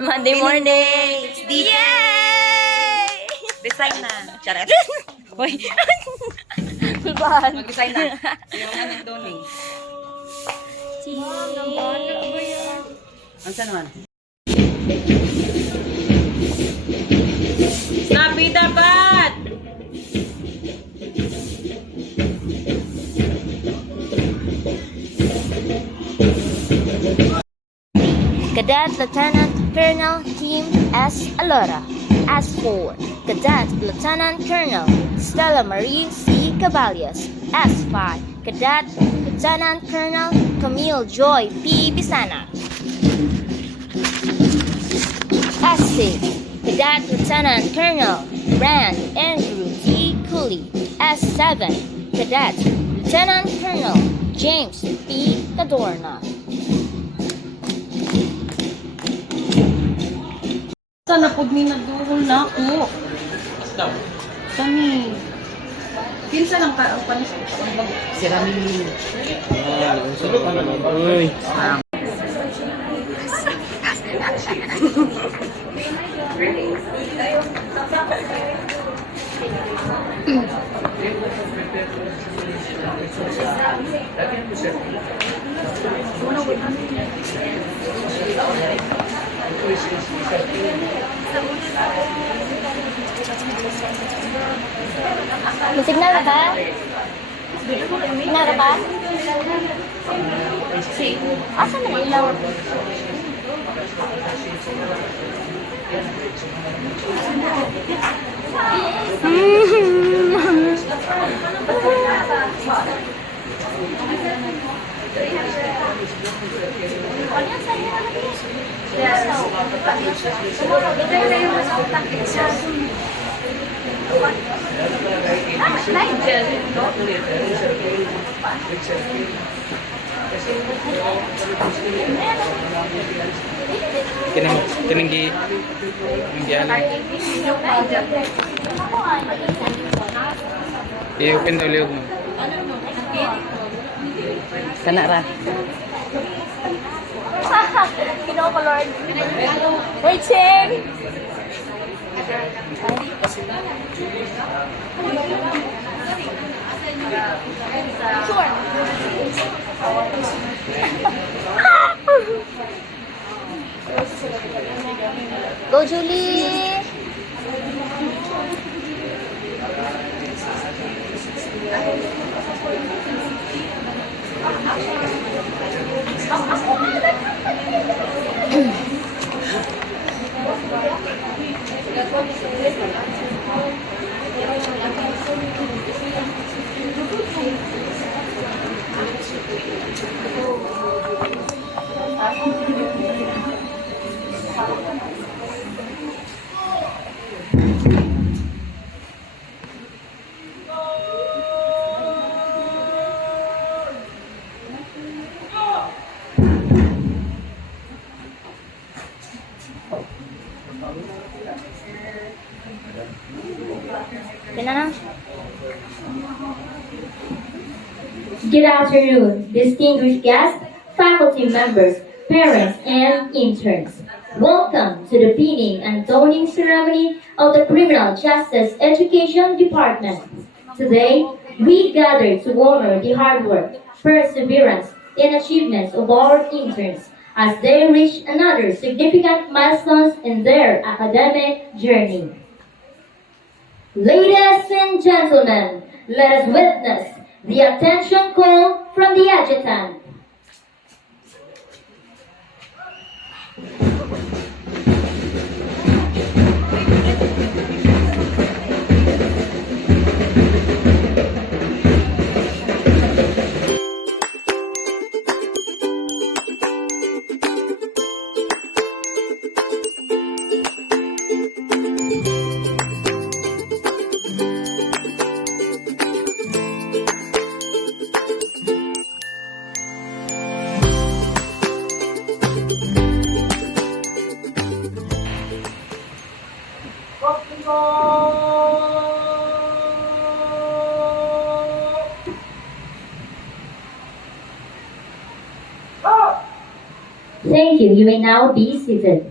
Monday morning! It's DJ! Yay! Resign na. Charot. Uy! Sulbahan. Mag-resign na. Yung anak doon eh. Ang saan naman? Sabi dapat! Cadet Lieutenant Colonel Team S. Alora. S4. Cadet Lieutenant Colonel Stella Marie C. Caballos. S5. Cadet Lieutenant Colonel Camille Joy P. Bisana. S6. Cadet Lieutenant Colonel Rand Andrew D. Cooley. S7. Cadet Lieutenant Colonel James P. Cadorna. Sana pag may nagduhol na ako. Kami. Pinsa lang ka ang panis. Si Ramil. Uy. Signal na ba? Signal na ba? Asan na ilaw? Kinanggi i-open daw liog mo. Kana ra. Ginoo ko, Lord. Wait, Ching! Sure. Go, Julie! Good afternoon, distinguished guests, faculty members, parents, and interns. Welcome to the pinning and donning ceremony of the Criminal Justice Education Department. Today, we gather to honor the hard work, perseverance, and achievements of our interns as they reach another significant milestones in their academic journey. Ladies and gentlemen, let us witness the attention call from the adjutant. Thank you. You may now be seated.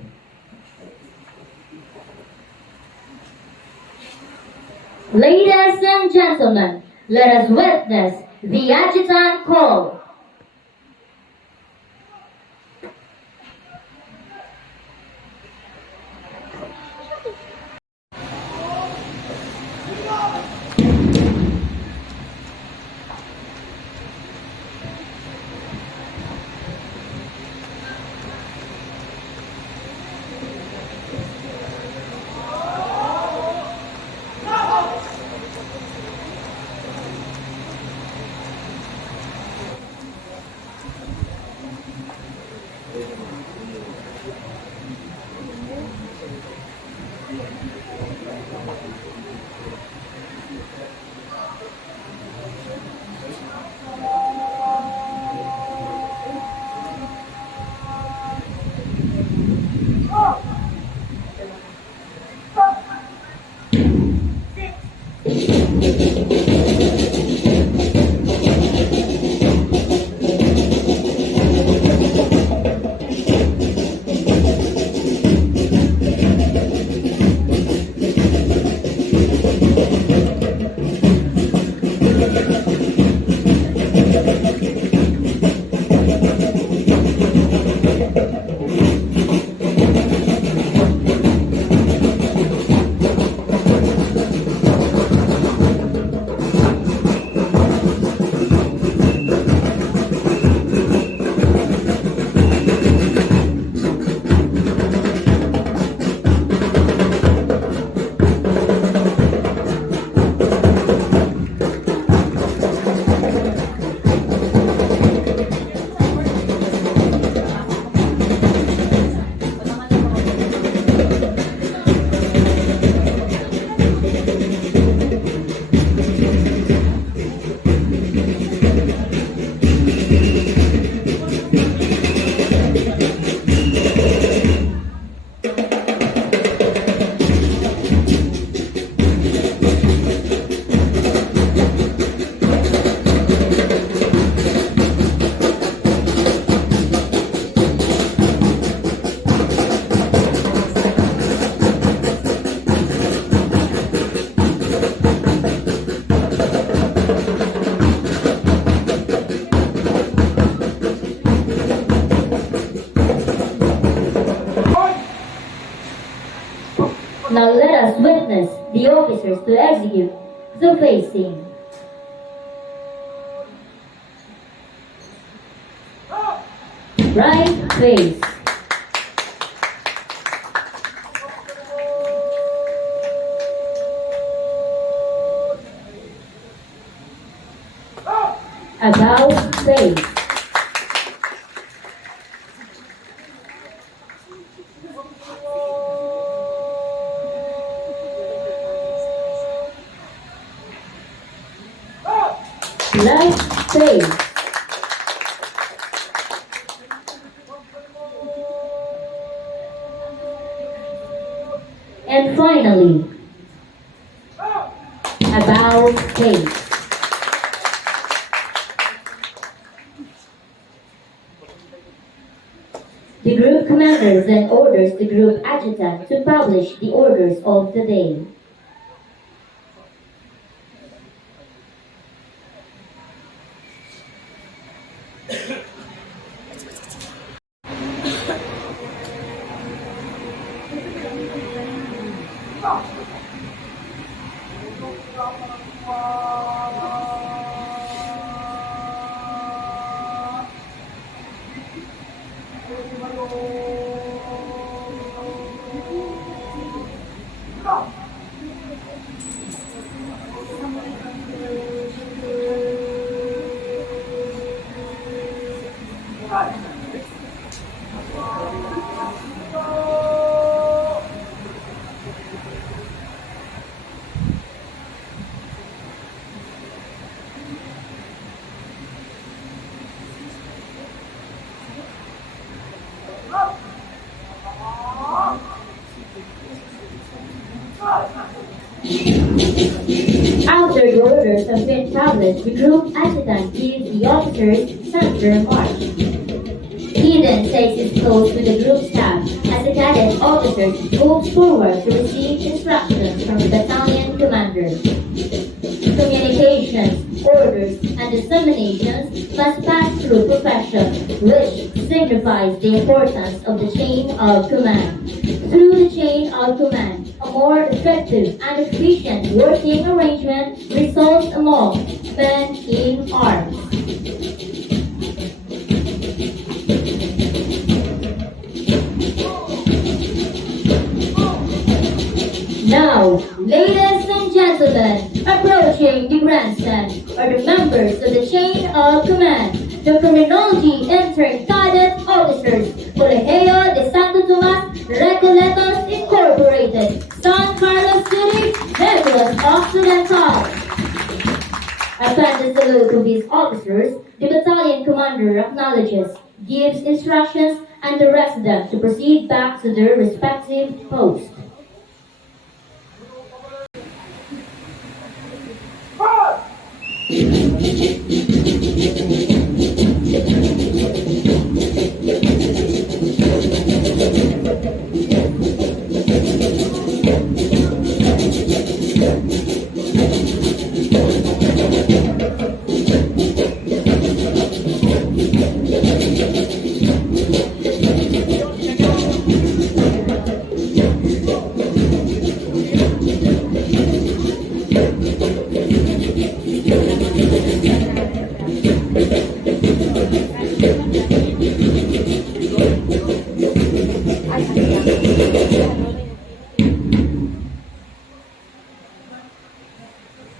Ladies and gentlemen, let us witness the adjutant call. Now let us witness the officers to execute the facing. Right face. About face. Left face. And finally, about face. The group commander then orders the group adjutant to publish the orders of the day. After the orders have been published, the group adjutant gives the officers center march. He then takes his post with the group staff as the cadet officers move forward to receive instructions from the battalion commander. and disseminations must pass through profession, which signifies the importance of the chain of command. Through the chain of command, a more effective and efficient working arrangement results among men in arms. Now, ladies and gentlemen, approaching the grandstand are the members of the chain of command, the Criminology Intern Cadet Officers, Colegio de Santo Tomas Recoletos Incorporated, San Carlos City, Negros Occidental. Upon the salute of these officers, the battalion commander acknowledges, gives instructions, and directs them to proceed back to their respective posts.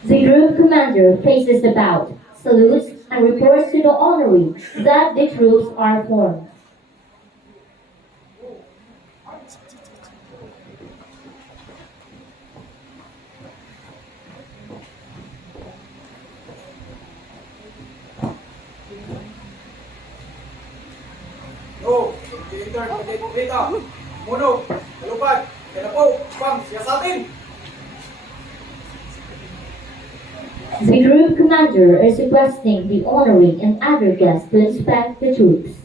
The group commander faces about, salutes, and reports to the honoree that the troops are formed. No, intern, dito. Munog, kalupad, kalapo, pang, siyasatin. The group commander is requesting the honoree and other guests to inspect the troops.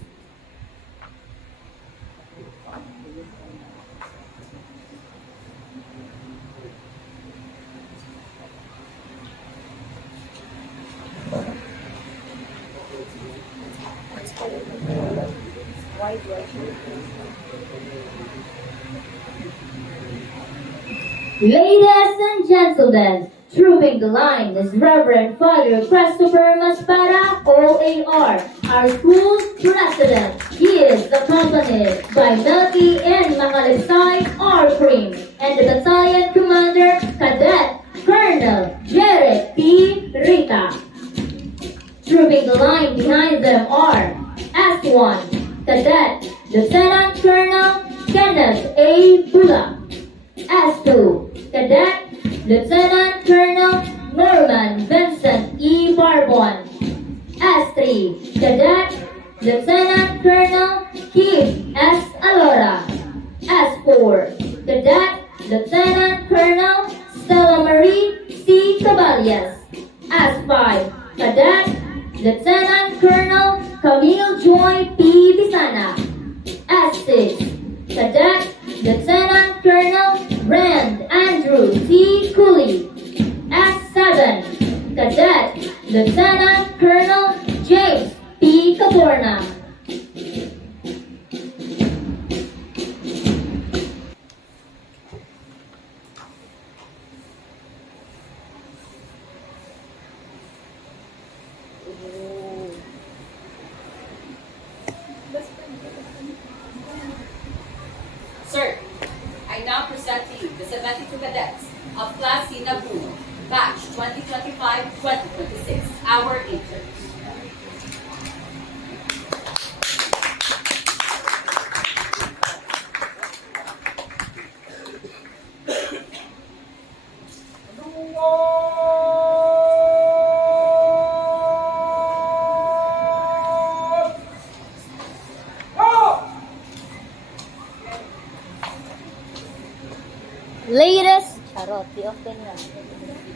Ladies and gentlemen, trooping the line is Reverend Father Christopher Maspada, OAR, our school's president. He is accompanied by Melky and Makalipsay R. Cream, and the battalion commander, Cadet Colonel Jared P. Rita. Trooping the line behind them are S1, Cadet Lieutenant Colonel Kenneth A. Bula. S2, Cadet Lieutenant Colonel Norman Vincent E. Barbon. S3, Cadet Lieutenant Colonel Keith S. Alora. S4, Cadet Lieutenant Colonel Stella Marie C. Caballas. S5, Cadet Lieutenant Colonel Camille Joy P. Bisana. S6, Cadet Lieutenant Colonel Rand Andrew T. Cooley. S7, Cadet Lieutenant Colonel James P. Catorna. Sir, I now present to you the 72 cadets of Class C Nabu, batch 2025-2026, our interns.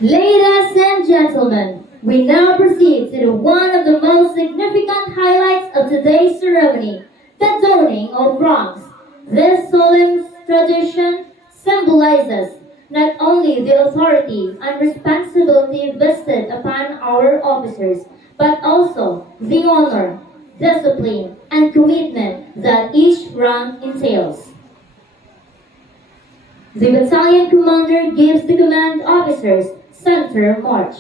Ladies and gentlemen, we now proceed to one of the most significant highlights of today's ceremony, the donning of ranks. This solemn tradition symbolizes not only the authority and responsibility vested upon our officers, but also the honor, discipline, and commitment that each rank entails. The battalion commander gives the command officers center march.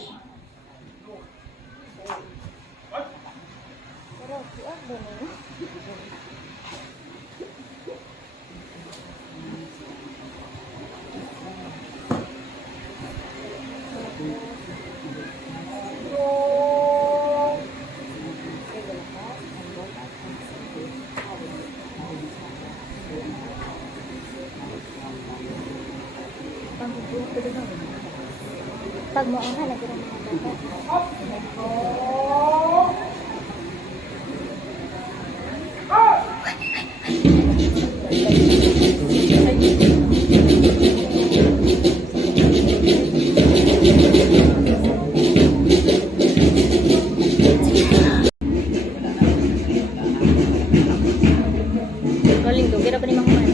Pag mo ang hanap ng mga dapat. Galing to, kira pa ni Mahuman.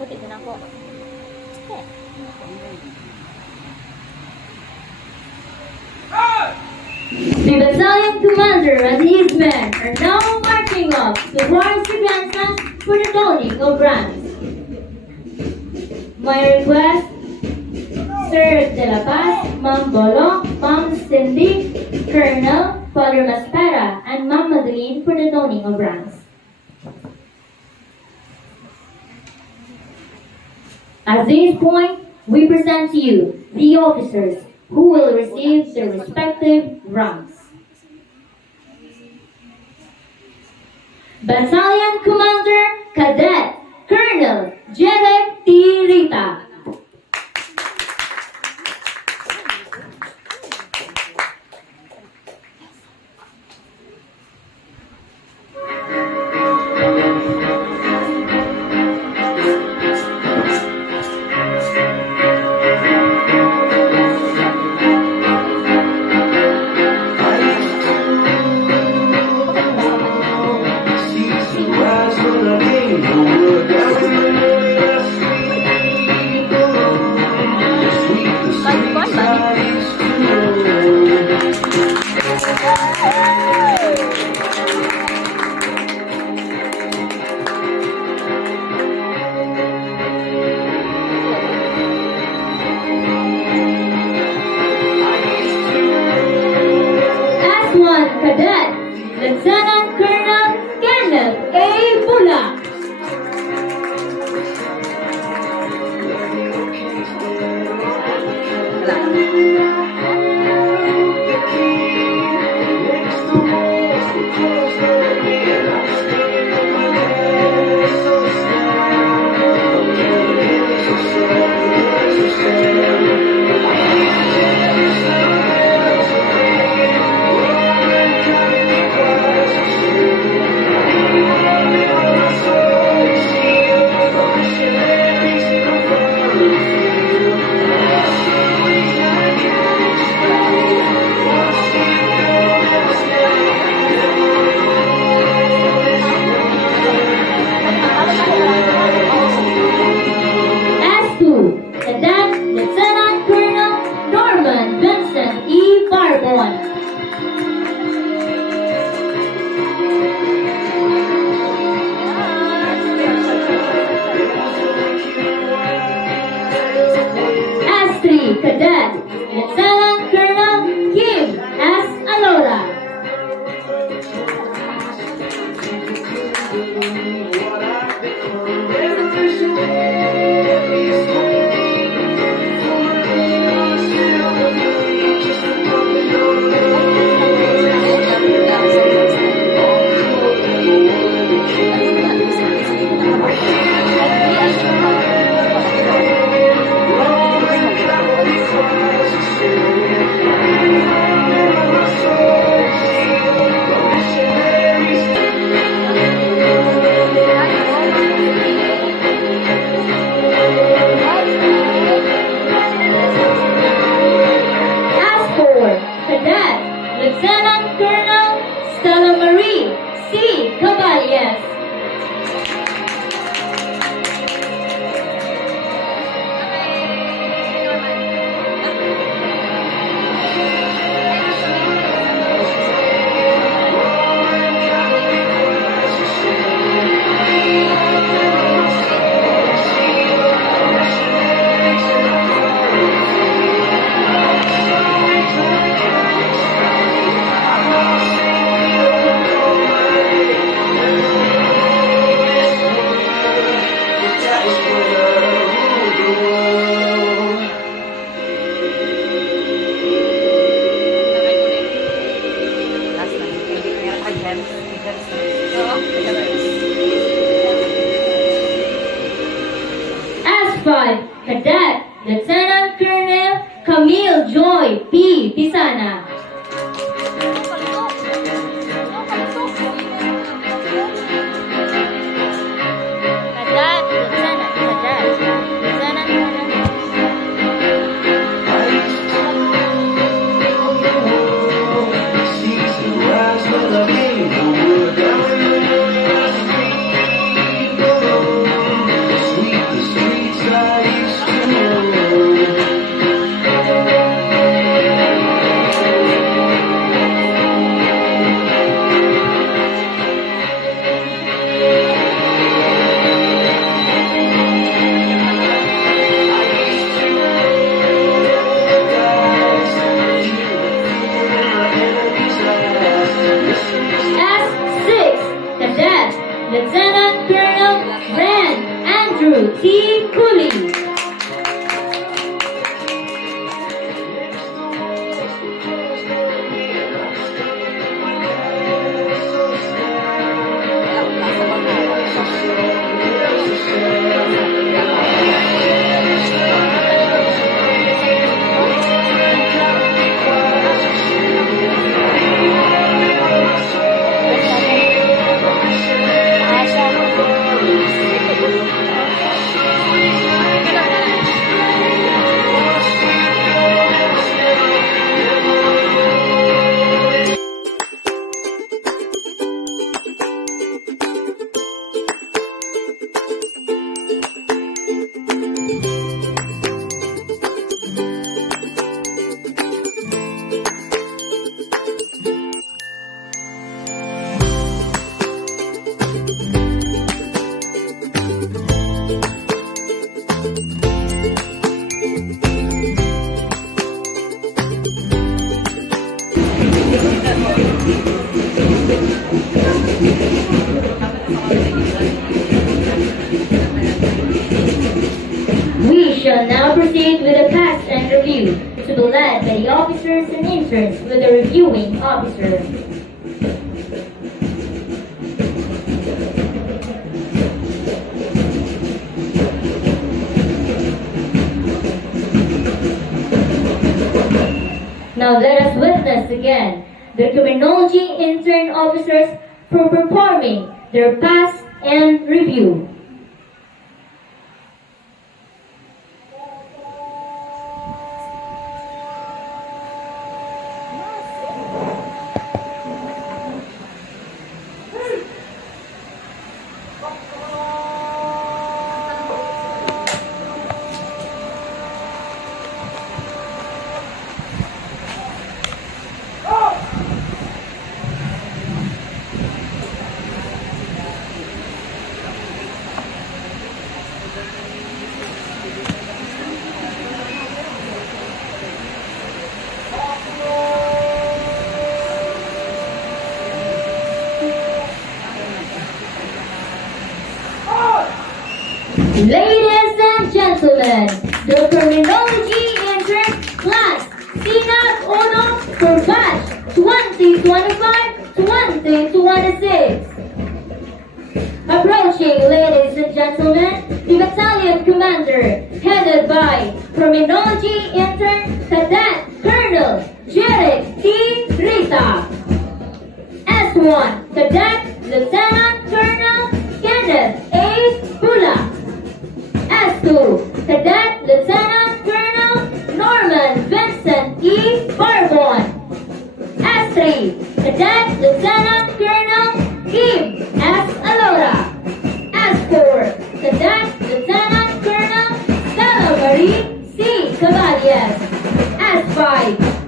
Buti din ako. Okay. The battalion commander and his men are now marching off towards the grandstand for the donning of ranks. My request, Sir De La Paz, Ma'am Bolo, Ma'am Cindy, Colonel, Father Maspera, and Ma'am Madeline for the donning of ranks. At this point, we present to you the officers who will receive their respective ranks. Battalion Commander Cadet Colonel Jedek Tirita. Seas the rise when I Cadet Lieutenant Colonel Camille Joy P. Pisana. Cadet, Lieutenant, Cadet, Lieutenant Colonel. S6 Cadet Lieutenant Colonel Ren Andrew T. Cooley. We shall now proceed with the pass and review to be led by the officers and interns with the reviewing officer. Now let us witness again the criminology intern officers for performing their pass and review. Ladies and gentlemen, the criminology intern class Sinat Uno for batch 2025-2026. Approaching, ladies and gentlemen, the battalion commander headed by criminology intern Cadet Colonel Jimenez T. Rita. S1 Cadet Lieutenant Colonel Kenneth A. Bula. S2 Cadet Lieutenant Colonel Norman Vincent E. Barbon. S3 Cadet Lieutenant Colonel Kim S. Alora. S4 Cadet Lieutenant Colonel Stella Marie C. Caballes. S5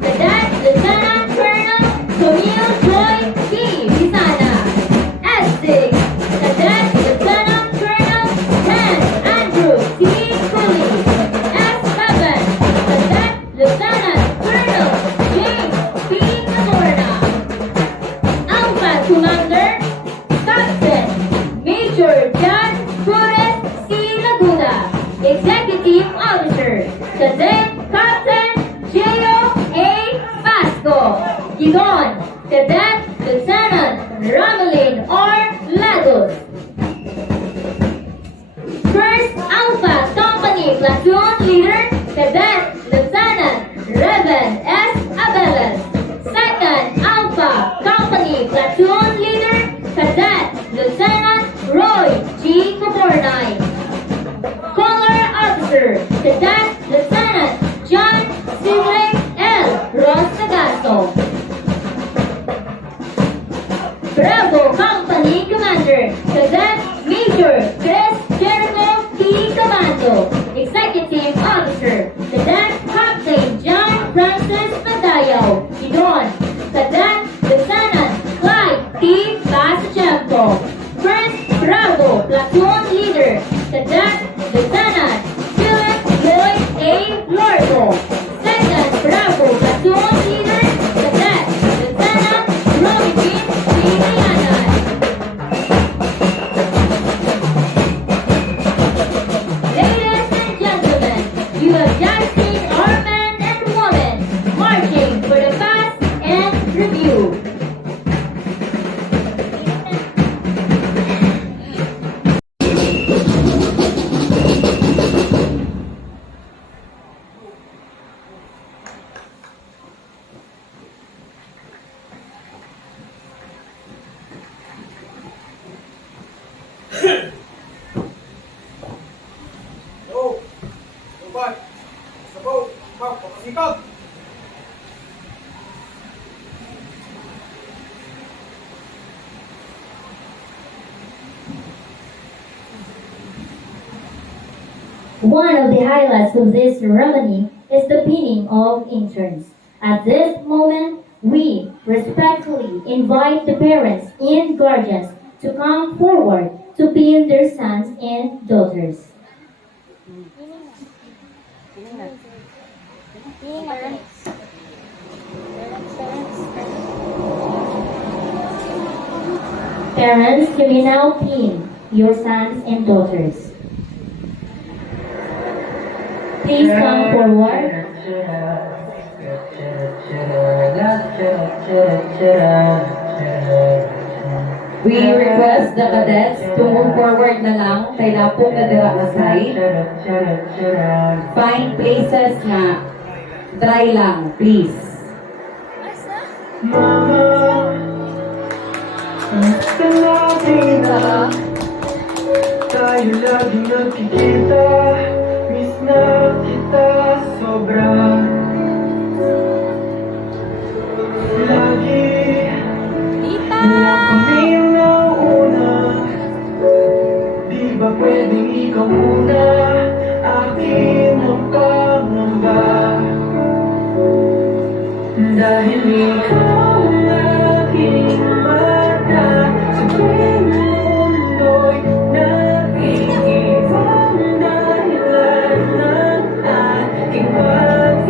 Cadet Lieutenant Colonel Camille Joy P. Bisana. S6 Cadet Lieutenant Colonel Ken Andrew T. Cooley. S7 Cadet Lieutenant Colonel James P. Camorna. Alpha Commander Captain Major John Flores C. Laguna. Executive Officer Cadet Captain J.O. A. Pasco. Gigon Cadet Lieutenant Ramelin R. Lagos. First Alpha Company Platoon Platoon Leader, Cadet Lieutenant Roy G. Cabornay. Color Officer, Cadet Lieutenant John Sidley L. Rosagaso. Bravo Company Commander, Cadet Major Chris Jericho P. Comando. Executive Officer, Cadet Captain John Francis Madayaw. Idon, Cadet Lieutenant Clyde T. Pasachempo. First Bravo Platoon Leader, Cadet Lieutenant Philip Lloyd A. Lordo. Second Bravo Platoon Leader, Cadet Lieutenant Romy Jean P. Lianan. Ladies and gentlemen, you have just seen our men and women marching for the past and review. Go! Lupad! Sabaw! Pang! Pakasikap! One of the highlights of this ceremony is the pinning of interns. At this moment, we respectfully invite the parents and guardians to come forward to pin their sons and daughters. Parents, you may now pin your sons and daughters. Please come forward. We request the cadets to move forward na lang kay Lapo na dira na side. Find places na dry lang, please. Mama, gusto natin na tayo laging nagkikita. Miss na kita sobra. Lagi na kami ang nauuna. Di ba pwedeng ikaw muna? Akin ang pangamba. Dahil ikaw ang aking mata. Sa tuwing mundo'y nag-iibang dahilan ng aking pag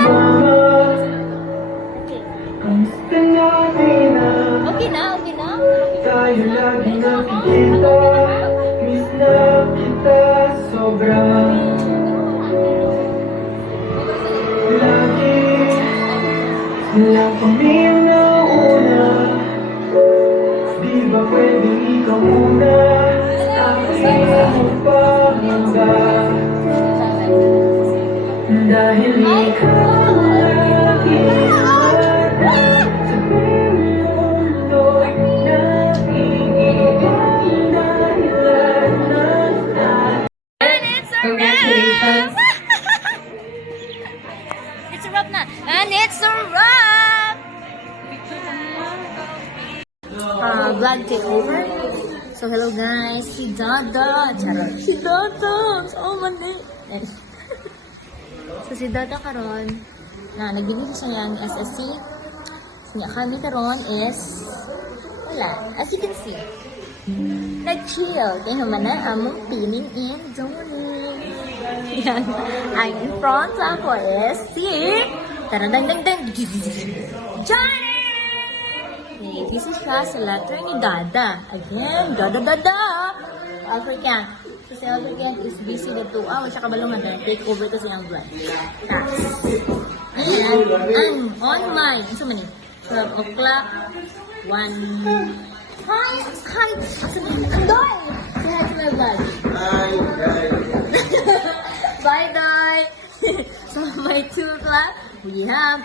Mama, kamusta na Tina? Okay na, okay na. Tayo lagi nakikita, miss na kita sobra. Lagi lang kami ang nauna. Di ba pwedeng ikaw muna? Aking magpahanga. Dahil ikaw lagi mata sa mundo'y nag-iibang dahilan ng And it's a Congratulations. It's a wrap na. And it's a wrap! Vlog take over. So, hello guys. Si Dada. Charot. Si Dada. Oh, mali. So, si Dada karon na nagbibigay siya ng SSC. So, nga kami karon is wala. As you can see, nag-chill. Kaya naman na among feeling in zoning. Yan. Ang in front ako is si Taradang-dang-dang Johnny! Okay, this is siya sa letter ni Dada. Again, Dada-Dada! African. Kasi African is busy dito. Siya kabalungan na. Take over to siyang vlog. And I'm on my, so many, 12 o'clock, 1. Hi! Hi! Andoy! Say hi to my vlog. Hi, guys. Bye, Doy! So, my 2 o'clock, we have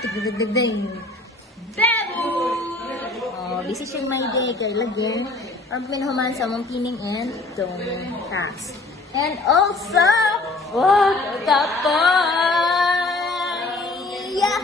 ding Babu! Oh, this is my day, kay lagyan. Ang pinahuman sa mong pining and doning tax. And also, what the boy? Yeah!